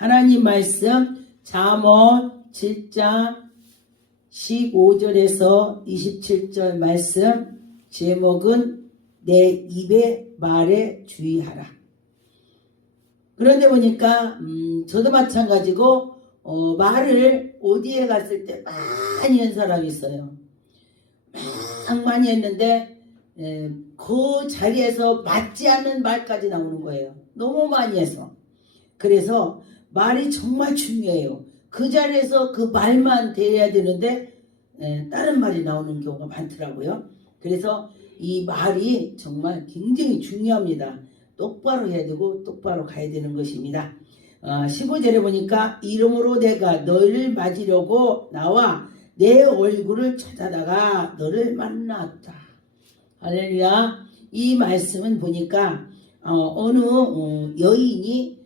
하나님 말씀 잠언 7장 15절에서 27절 말씀 제목은 내 입의 말에 주의하라. 그런데 보니까 저도 마찬가지고 말을 어디에 갔을 때 많이 한 사람이 있어요. 많이 했는데 그 자리에서 맞지 않는 말까지 나오는 거예요. 너무 많이 해서. 그래서 말이 정말 중요해요. 그 자리에서 그 말만 돼야 되는데 다른 말이 나오는 경우가 많더라고요. 그래서 이 말이 정말 굉장히 중요합니다. 똑바로 해야 되고 똑바로 가야 되는 것입니다. 15절에 보니까 이름으로 내가 너를 맞으려고 나와 내 얼굴을 찾아다가 너를 만났다. 할렐루야. 이 말씀은 보니까 어느 여인이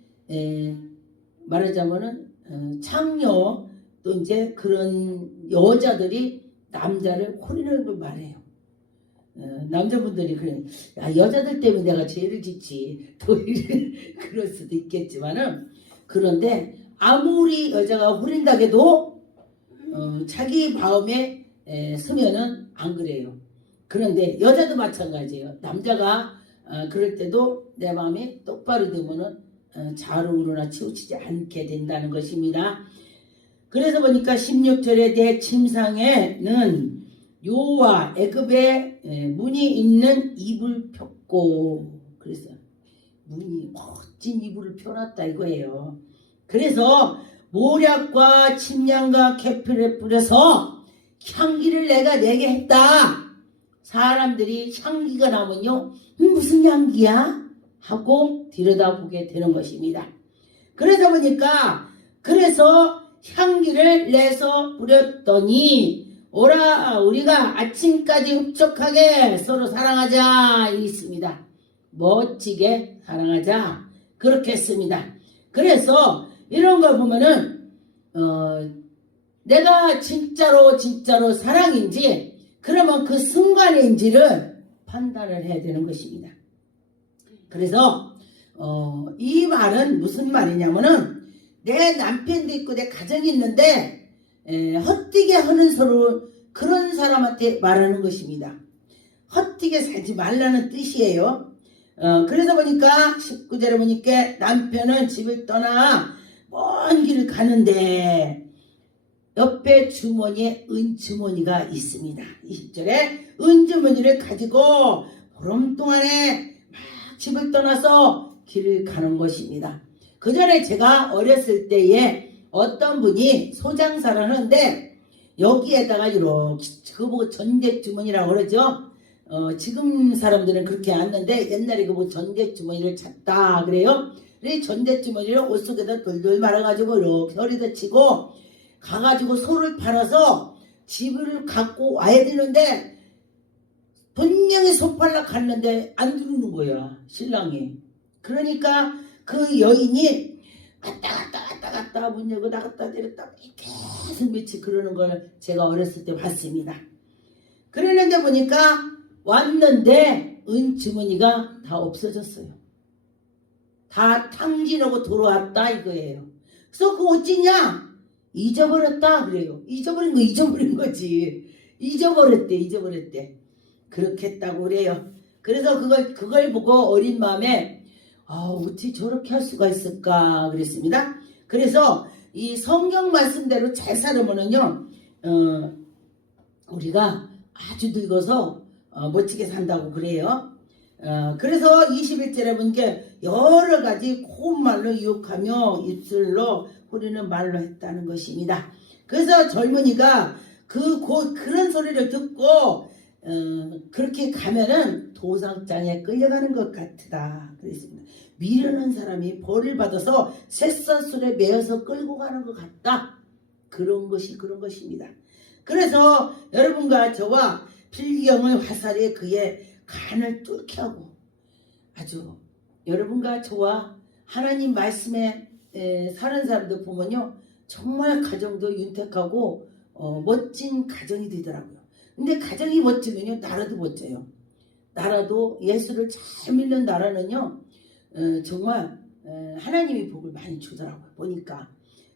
말하자면은 창녀 또 이제 그런 여자들이 남자를 홀리는 걸 말해요. 남자분들이 그래, 야, 여자들 때문에 내가 죄를 짓지 또 그럴 수도 있겠지만은, 그런데 아무리 여자가 홀린다 해도 자기 마음에 서면은 안 그래요. 그런데 여자도 마찬가지예요. 남자가 그럴 때도 내 마음이 똑바로 되면은 좌우로나 치우치지 않게 된다는 것입니다. 그래서 보니까 16절에 내 침상에는 요와 애굽의 문이 있는 이불 폈고, 그래서 문이 멋진 이불을 펴놨다 이거예요. 그래서 모략과 침향과 계피를 뿌려서 향기를 내가 내게 했다. 사람들이 향기가 나면요, 무슨 향기야? 하고 들여다보게 되는 것입니다. 그러다 보니까 그래서 향기를 내서 뿌렸더니 오라 우리가 아침까지 흡족하게 서로 사랑하자 있습니다. 멋지게 사랑하자 그렇게 했습니다. 그래서 이런 걸 보면은 내가 진짜로 사랑인지 그러면 그 순간인지를 판단을 해야 되는 것입니다. 그래서 이 말은 무슨 말이냐면은 내 남편도 있고 내 가정이 있는데 헛되게 하는 서로 그런 사람한테 말하는 것입니다. 헛되게 살지 말라는 뜻이에요. 그래서 보니까 19절에 보니까 남편은 집을 떠나 먼 길을 가는데 옆에 주머니에 은주머니가 있습니다. 20절에 은주머니를 가지고 보름 동안에 막 집을 떠나서 길을 가는 것입니다. 그 전에 제가 어렸을 때에 어떤 분이 소장사를 하는데 여기에다가 이렇게 그거 보고 전대주머니라고 그러죠. 지금 사람들은 그렇게 안는데 옛날에 그거 전대주머니를 찾다 그래요. 그래서 전대주머니를 옷 속에다 돌돌 말아가지고 이렇게 허리다 치고 가가지고 소를 팔아서 집을 갖고 와야 되는데 분명히 소 팔러 갔는데 안 들어오는 거야 신랑이. 그러니까 그 여인이 갔다 문 열고 나갔다 내렸다 계속 며칠 그러는 걸 제가 어렸을 때 봤습니다. 그러는데 보니까 왔는데 은주머니가 다 없어졌어요. 다 탕진하고 돌아왔다 이거예요. 그래서 그거 어찌냐? 잊어버렸다 그래요. 잊어버린 거지. 잊어버렸대. 그렇게 했다고 그래요. 그래서 그걸 보고 어린 마음에 어떻게 저렇게 할 수가 있을까 그랬습니다. 그래서 이 성경 말씀대로 잘 살으면은요, 우리가 아주 늙어서 멋지게 산다고 그래요. 그래서 21절에 보니까 여러 가지 고운말로 유혹하며 입술로 우리는 말로 했다는 것입니다. 그래서 젊은이가 그런 소리를 듣고 그렇게 가면은 도상장에 끌려가는 것 같다 그랬습니다. 미련한 사람이 벌을 받아서 쇠사슬에 매어서 끌고 가는 것 같다. 그런 것입니다. 그래서 여러분과 저와 필경의 화살에 그의 간을 뚫게 하고 아주 여러분과 저와 하나님 말씀에 사는 사람들 보면요, 정말 가정도 윤택하고 멋진 가정이 되더라고요. 근데 가정이 멋지면요, 나라도 멋져요. 나라도 예수를 잘 믿는 나라는요, 정말 하나님이 복을 많이 주더라고요. 보니까.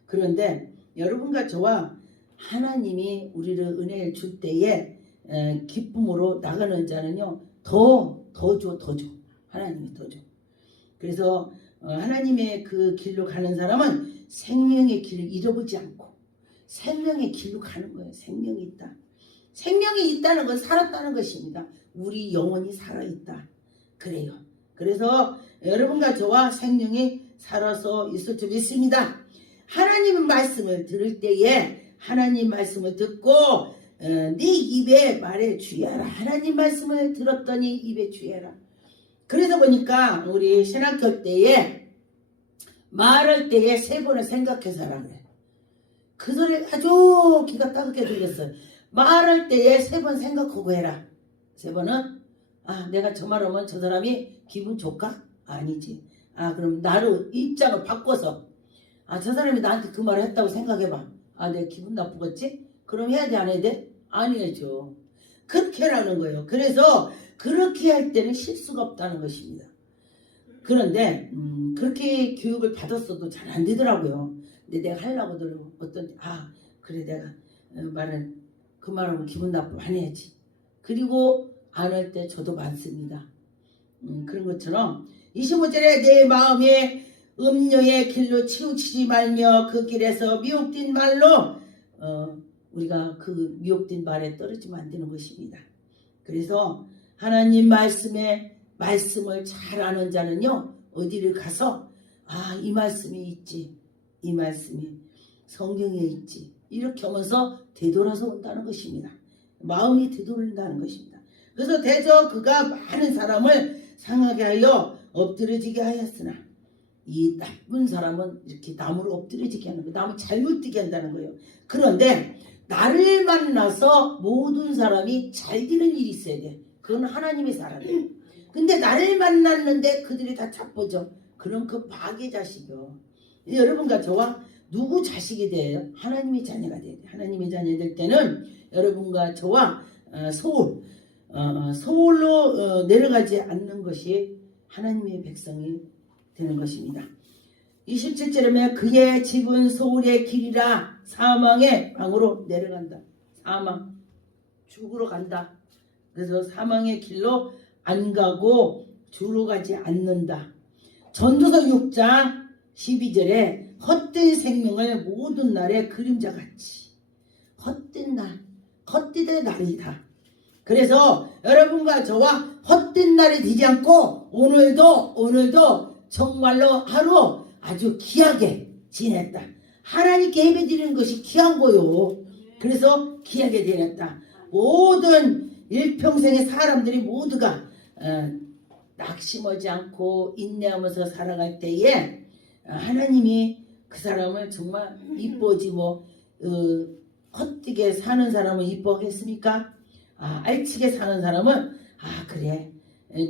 그런데 여러분과 저와 하나님이 우리를 은혜를 줄 때에 기쁨으로 나가는 자는요. 더 줘. 하나님이 더 줘. 그래서 하나님의 그 길로 가는 사람은 생명의 길을 잃어보지 않고 생명의 길로 가는 거예요. 생명이 있다. 생명이 있다는 건 살았다는 것입니다. 우리 영혼이 살아있다. 그래요. 그래서 여러분과 저와 생명이 살아서 있을 줄 믿습니다. 하나님의 말씀을 들을 때에 하나님 말씀을 듣고 네 입에 말에 주의하라. 하나님 말씀을 들었더니 입에 주의하라. 그래서 보니까 우리 신학교 때에 말할 때에 3번을 생각해서 하라 그래. 그 소리 아주 기가 따갑게 들렸어요. 말할 때에 3번 생각하고 해라. 3번은 내가 저 말하면 저 사람이 기분 좋을까? 아니지. 그럼 나를 입장을 바꿔서 저 사람이 나한테 그 말을 했다고 생각해봐. 내가 기분 나쁘겠지? 그럼 해야 돼 안 해야 돼? 안 해야죠. 그렇게 하라는 거예요. 그래서 그렇게 할 때는 실수가 없다는 것입니다. 그런데 그렇게 교육을 받았어도 잘 안 되더라고요. 근데 내가 하려고 들고 그래 내가 그 말하면 기분 나쁘면 안 해야지. 그리고 안 할 때 저도 많습니다. 그런 것처럼 25절에 내 마음에 음녀의 길로 치우치지 말며 그 길에서 미혹된 말로 우리가 그 미혹된 말에 떨어지면 안 되는 것입니다. 그래서 하나님 말씀을 잘 아는 자는요 어디를 가서 이 말씀이 있지, 이 말씀이 성경에 있지 이렇게 하면서 되돌아서 온다는 것입니다. 마음이 되돌린다는 것입니다. 그래서 대저 그가 많은 사람을 상하게 하여 엎드려지게 하였으나 이 나쁜 사람은 이렇게 나무로 엎드려지게 하는 거예요. 나무 잘못 뛰게 한다는 거예요. 그런데 나를 만나서 모든 사람이 잘 되는 일이 있어야 돼. 그건 하나님의 사람이에요. 근데 나를 만났는데 그들이 다 자빠져. 그럼 그 마귀의 자식이요. 여러분과 저와 누구 자식이 돼요? 하나님의 자녀가 돼야 돼. 하나님의 자녀 될 때는 여러분과 저와 서울로 내려가지 않는 것이 하나님의 백성이 되는 것입니다. 27절에 보면 그의 집은 소울의 길이라 사망의 방으로 내려간다. 사망, 죽으러 간다. 그래서 사망의 길로 안 가고 주로 가지 않는다. 전도서 6장 12절에 헛된 생명을 모든 날의 그림자같이 헛된 날, 헛되던 날이다. 그래서 여러분과 저와 헛된 날이 되지 않고 오늘도 정말로 하루 아주 귀하게 지냈다. 하나님께 예배드리는 것이 귀한 거요. 그래서 귀하게 지냈다. 모든 일평생의 사람들이 모두가 낙심하지 않고 인내하면서 살아갈 때에 하나님이 그 사람을 정말 이뻐지 헛되게 사는 사람을 이뻐하겠습니까? 알치게 사는 사람은 그래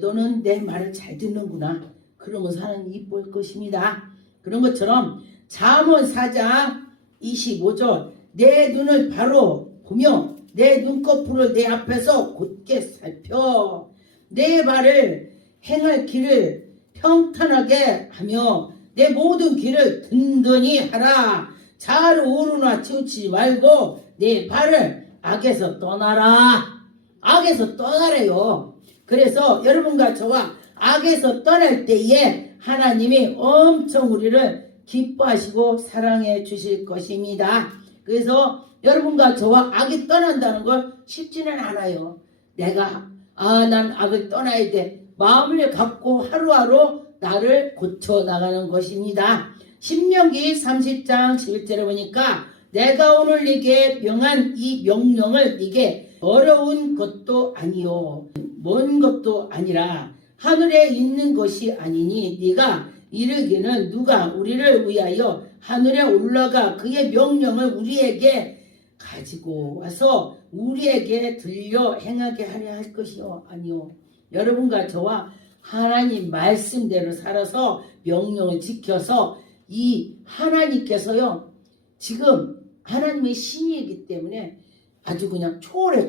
너는 내 말을 잘 듣는구나 그러면서 하나님 이뻐할 것입니다. 그런 것처럼 잠언 4장 25절 내 눈을 바로 보며 내 눈꺼풀을 내 앞에서 곧게 살펴 내 발을 행할 길을 평탄하게 하며 내 모든 길을 든든히 하라. 잘 오르나 치우치지 말고 내 발을 악에서 떠나라. 악에서 떠나래요. 그래서 여러분과 저와 악에서 떠날 때에 하나님이 엄청 우리를 기뻐하시고 사랑해 주실 것입니다. 그래서 여러분과 저와 악이 떠난다는 걸 쉽지는 않아요. 내가 난 악을 떠나야 돼. 마음을 갖고 하루하루 나를 고쳐 나가는 것입니다. 신명기 30장 11절에 보니까 내가 오늘 네게 명한 이 명령을 네게 어려운 것도 아니요 먼 것도 아니라 하늘에 있는 것이 아니니 네가 이르기는 누가 우리를 위하여 하늘에 올라가 그의 명령을 우리에게 가지고 와서 우리에게 들려 행하게 하려 할 것이요 아니요. 여러분과 저와 하나님 말씀대로 살아서 명령을 지켜서 이 하나님께서요 지금 하나님의 신이기 때문에 아주 그냥 초월해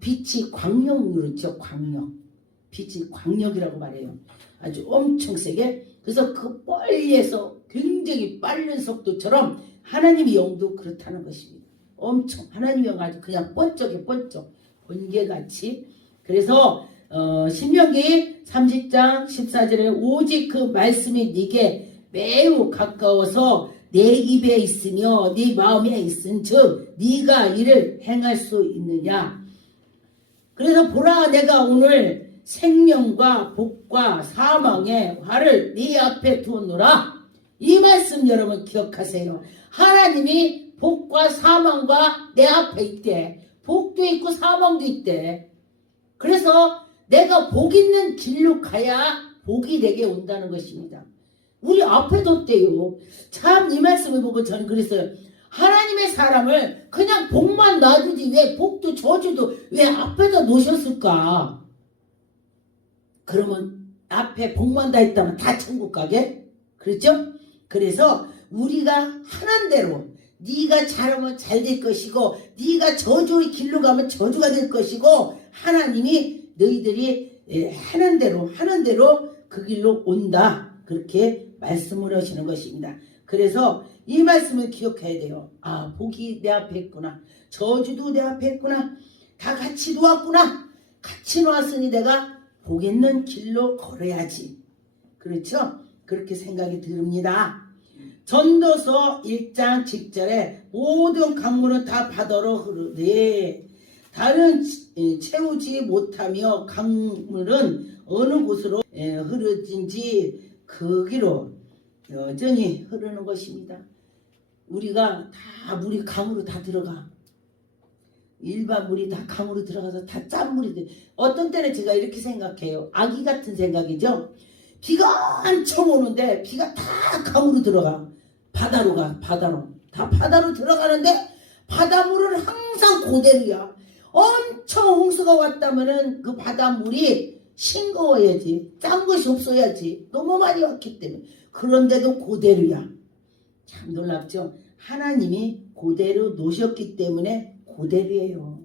빛이 광력으로 있죠. 광력 빛이 광력이라고 말해요. 아주 엄청 세게 그래서 그 빨리에서 굉장히 빠른 속도처럼 하나님의 영도 그렇다는 것입니다. 엄청 하나님의 영 아주 그냥 번쩍해 번쩍 번개같이. 그래서 신명기 30장 14절에 오직 그 말씀이 네게 매우 가까워서 내 입에 있으며 네 마음에 있은즉 네가 이를 행할 수 있느냐. 그래서 보라 내가 오늘 생명과 복과 사망의 활을 네 앞에 두었노라. 이 말씀 여러분 기억하세요. 하나님이 복과 사망과 내 앞에 있대. 복도 있고 사망도 있대. 그래서 내가 복 있는 길로 가야 복이 내게 온다는 것입니다. 우리 앞에 뒀대요. 참 이 말씀을 보고 저는 그랬어요. 하나님의 사람을 그냥 복만 놔두지 왜 복도 저주도 왜 앞에다 놓으셨을까? 그러면 앞에 복만 다 있다면 다 천국 가게? 그렇죠? 그래서 우리가 하는 대로 네가 잘하면 잘 될 것이고 네가 저주의 길로 가면 저주가 될 것이고 하나님이 너희들이 하는 대로 그 길로 온다. 그렇게 말씀을 하시는 것입니다. 그래서 이 말씀을 기억해야 돼요. 아, 복이 내 앞에 있구나. 저주도 내 앞에 있구나. 다 같이 놓았구나. 같이 놓았으니 내가 복 있는 길로 걸어야지. 그렇죠? 그렇게 생각이 듭니다. 전도서 1장 7절에 모든 강물은 다 바다로 흐르되 다른 채우지 못하며 강물은 어느 곳으로 흐르든지 거기로 여전히 흐르는 것입니다. 우리가 다 물이 강으로 다 들어가. 일반 물이 다 강으로 들어가서 다 짠물이 돼. 어떤 때는 제가 이렇게 생각해요. 아기 같은 생각이죠. 비가 한참 오는데 비가 다 강으로 들어가. 바다로 가. 바다로. 다 바다로 들어가는데 바닷물은 항상 그대로야. 엄청 홍수가 왔다면은 그 바닷물이 싱거워야지. 짠 것이 없어야지. 너무 많이 왔기 때문에. 그런데도 그대로야. 참 놀랍죠. 하나님이 그대로 놓으셨기 때문에 그대로예요.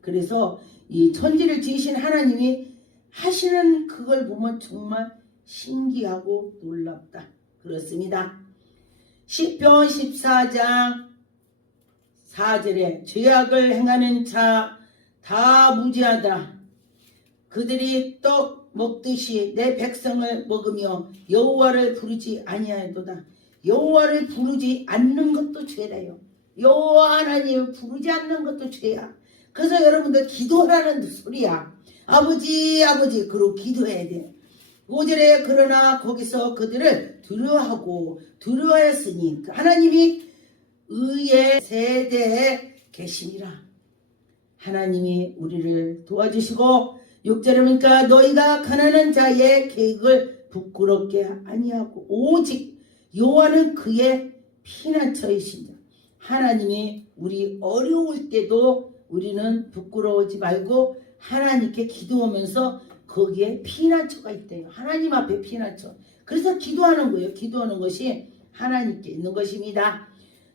그래서 이 천지를 지으신 하나님이 하시는 그걸 보면 정말 신기하고 놀랍다. 그렇습니다. 시편 14장 4절에 죄악을 행하는 자 다 무지하다. 그들이 떡 먹듯이 내 백성을 먹으며 여호와를 부르지 아니하도다. 여호와를 부르지 않는 것도 죄래요. 여호와 하나님을 부르지 않는 것도 죄야. 그래서 여러분들 기도하라는 소리야. 아버지 아버지 그러고 기도해야 돼. 5절에 그러나 거기서 그들을 두려워했으니 하나님이 의의 세대에 계시니라. 하나님이 우리를 도와주시고 6절에 보니까 너희가 가난한 자의 계획을 부끄럽게 아니하고 오직 여호와는 그의 피난처이신다. 하나님이 우리 어려울 때도 우리는 부끄러워하지 말고 하나님께 기도하면서 거기에 피난처가 있대요. 하나님 앞에 피난처. 그래서 기도하는 거예요. 기도하는 것이 하나님께 있는 것입니다.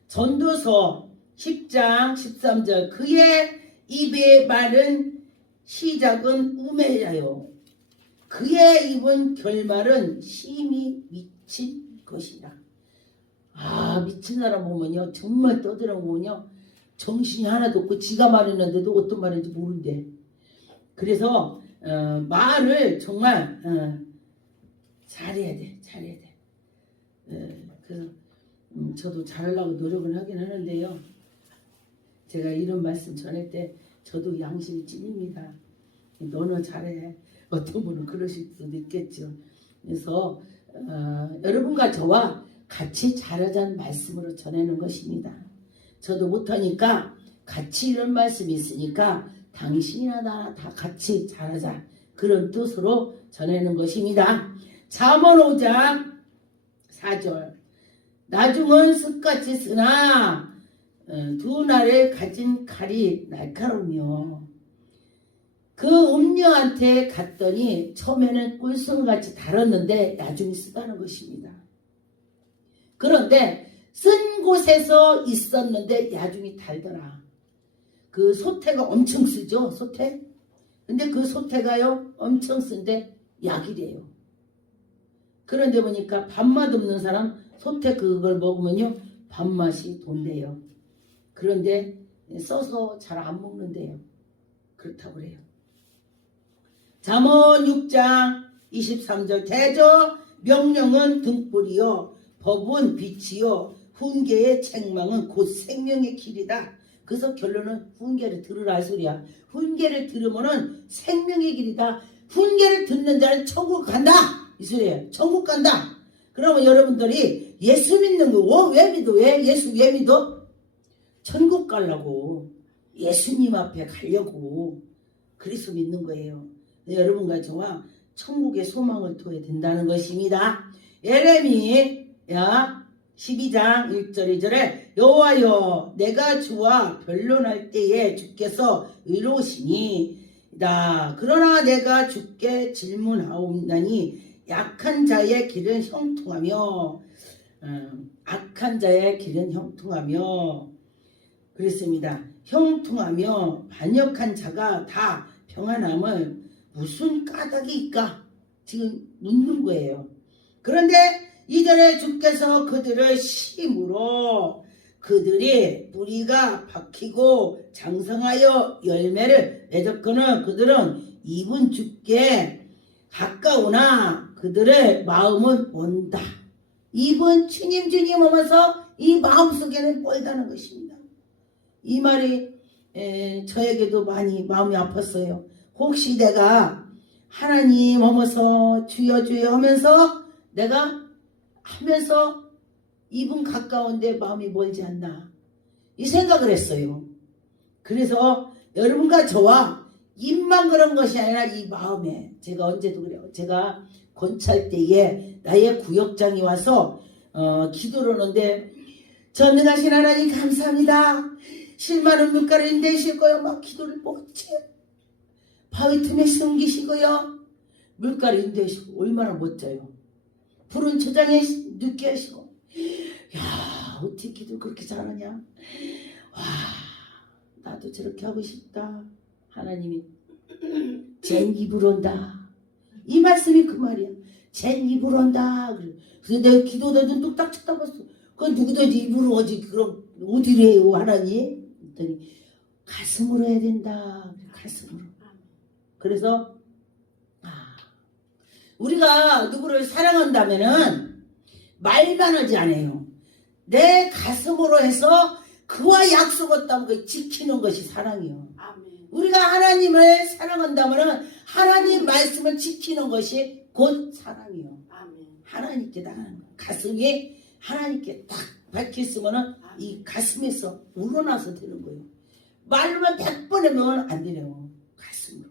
전도서 10장 13절 그의 입의 말은 시작은 우매야요. 그의 입은 결말은 심히 미친 것이라. 아, 미친 사람 보면요 정말 떠들어보면요 정신이 하나도 없고 지가 말했는데도 어떤 말인지 모른대. 그래서 말을 정말 잘해야 돼. 그래서 저도 잘하려고 노력을 하긴 하는데요. 제가 이런 말씀 전할 때 저도 양심이 찔립니다. 너는 잘해. 어떤 분은 그러실 수도 있겠죠. 그래서 여러분과 저와 같이 잘하자는 말씀으로 전하는 것입니다. 저도 못하니까 같이 이런 말씀이 있으니까 당신이나 나나 다 같이 잘하자. 그런 뜻으로 전하는 것입니다. 잠언 5장 4절 나중은 습같이 쓰나 두 날에 가진 칼이 날카로우며 그 음녀한테 갔더니 처음에는 꿀송같이 달았는데 나중에 쓰다는 것입니다. 그런데 쓴 곳에서 있었는데 나중에 달더라. 그 소태가 엄청 쓰죠. 소태. 근데 그 소태가요 엄청 쓴데 약이래요. 그런데 보니까 밥맛 없는 사람 소태 그걸 먹으면요 밥맛이 돈대요. 그런데 써서 잘 안 먹는데요. 그렇다고 그래요. 잠언 6장 23절 대저 명령은 등불이요 법은 빛이요 훈계의 책망은 곧 생명의 길이다. 그래서 결론은 훈계를 들으라 이 소리야. 훈계를 들으면은 생명의 길이다. 훈계를 듣는 자는 천국 간다 이 소리예요. 천국 간다. 그러면 여러분들이 예수 믿는 거 왜 믿어? 왜 예수 왜 믿어? 천국 가려고 예수님 앞에 가려고 그래서 믿는 거예요. 여러분과 저와 천국의 소망을 둬야 된다는 것입니다. 예레미야 12장 1절 2절에 여호와여 내가 주와 변론할 때에 주께서 의로우시니이다. 그러나 내가 주께 질문하옵나니 약한 자의 길은 형통하며 악한 자의 길은 형통하며 그랬습니다. 형통하며 반역한 자가 다 평안함을 무슨 까닭이 있까? 지금 묻는 거예요. 그런데 이전에 주께서 그들을 심으로 그들이 뿌리가 박히고 장성하여 열매를 맺었거늘 그들은 입은 주께 가까우나 그들의 마음은 먼다. 입은 주님 주님 하면서 이 마음속에는 멀다는 것입니다. 이 말이 저에게도 많이 마음이 아팠어요. 혹시 내가 하나님 하면서 주여 주여 하면서 내가 하면서 입은 가까운데 마음이 멀지 않나 이 생각을 했어요. 그래서 여러분과 저와 입만 그런 것이 아니라 이 마음에 제가 언제도 그래요. 제가 권찰 때에 나의 구역장이 와서 기도를 하는데 전능하신 하나님 감사합니다. 실만한 물가를 내실 거요. 막 기도를 못해. 바위 틈에 숨기시고요. 물가를 인도하시고 얼마나 멋져요. 푸른 초장에 눕게 하시고 야 어떻게 기도 그렇게 잘하냐. 와 나도 저렇게 하고 싶다. 하나님이 쟨 입으로 온다. 이 말씀이 그 말이야. 쟨 입으로 온다. 그래서 내가 기도도 뚝딱 쳐다봤어. 그건 누구든지 입으로 오지. 그럼 어디로 해요 하나님? 그랬더니 가슴으로 해야 된다. 가슴으로. 그래서 우리가 누구를 사랑한다면은 말만 하지 않아요. 내 가슴으로 해서 그와 약속했다면 그 지키는 것이 사랑이요. 아멘. 우리가 하나님을 사랑한다면은 하나님 말씀을 지키는 것이 곧 사랑이요. 아멘. 하나님께 나가는 거. 가슴이 하나님께 딱 박혀 있으면은 이 가슴에서 우러나서 되는 거예요. 말로만 100번 하면 안 되네요. 가슴으로.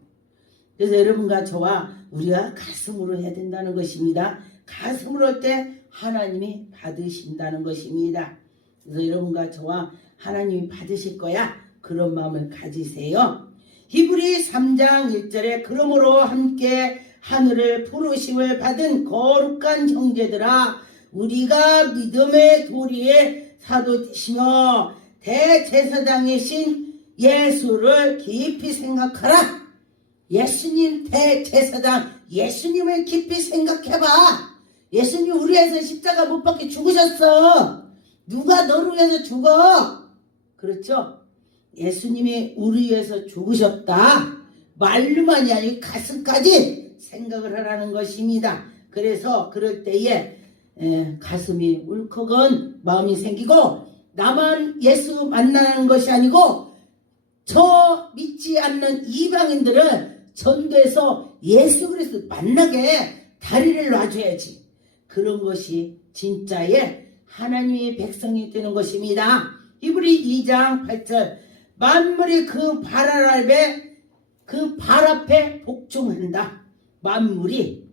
그래서 여러분과 저와 우리가 가슴으로 해야 된다는 것입니다. 가슴으로 할 때 하나님이 받으신다는 것입니다. 그래서 여러분과 저와 하나님이 받으실 거야. 그런 마음을 가지세요. 히브리 3장 1절에 그러므로 함께 하늘을 부르심을 받은 거룩한 형제들아 우리가 믿음의 도리의 사도 되시며 대제사장이신 예수를 깊이 생각하라. 예수님 대제사장 예수님을 깊이 생각해봐. 예수님 우리 위해서 십자가 못 박혀 죽으셨어. 누가 너를 위해서 죽어? 그렇죠? 예수님이 우리 위해서 죽으셨다. 말로만이 아니고 가슴까지 생각을 하라는 것입니다. 그래서 그럴 때에 가슴이 울컥한 마음이 생기고 나만 예수 만나는 것이 아니고 저 믿지 않는 이방인들은 전도해서 예수 그리스도 만나게 다리를 놔줘야지. 그런 것이 진짜의 하나님의 백성이 되는 것입니다. 히브리 2장 8절 만물이 그 발 아래 그 발 앞에 복종한다. 만물이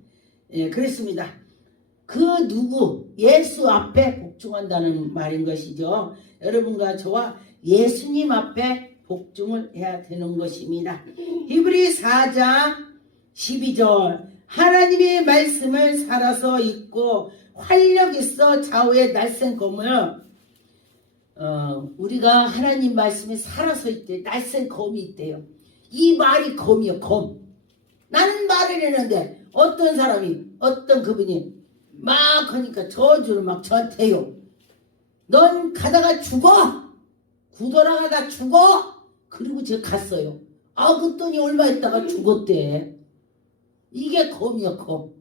그랬습니다. 그 누구 예수 앞에 복종한다는 말인 것이죠. 여러분과 저와 예수님 앞에 복종을 해야 되는 것입니다. 히브리 4장 12절 하나님의 말씀을 살아서 읽고 활력 있어 좌우에 날쌘 검을 우리가 하나님 말씀에 살아서 있대. 날쌘 검이 있대요. 이 말이 검이요. 검. 나는 말을 했는데 어떤 사람이 어떤 그분이 막 하니까 저주를 막 저태요. 넌 가다가 죽어. 구돌아가다 죽어. 그리고 제가 갔어요. 그랬더니 얼마 있다가 죽었대. 이게 검이야, 검.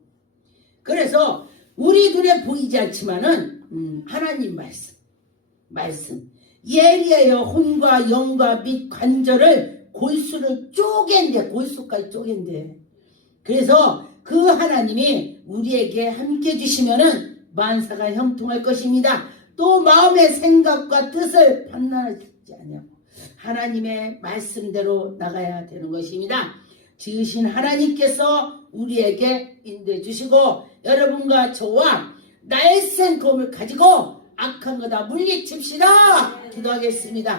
그래서 우리 눈에 보이지 않지만은 하나님 말씀 예리하여 혼과 영과 및 관절을 골수를 쪼갠대. 골수까지 쪼갠대. 그래서 그 하나님이 우리에게 함께 주시면은 만사가 형통할 것입니다. 또 마음의 생각과 뜻을 판단하지 않냐고 하나님의 말씀대로 나가야 되는 것입니다. 지으신 하나님께서 우리에게 인도해 주시고 여러분과 저와 날쌘 검을 가지고 악한 거 다 물리칩시다. 기도하겠습니다.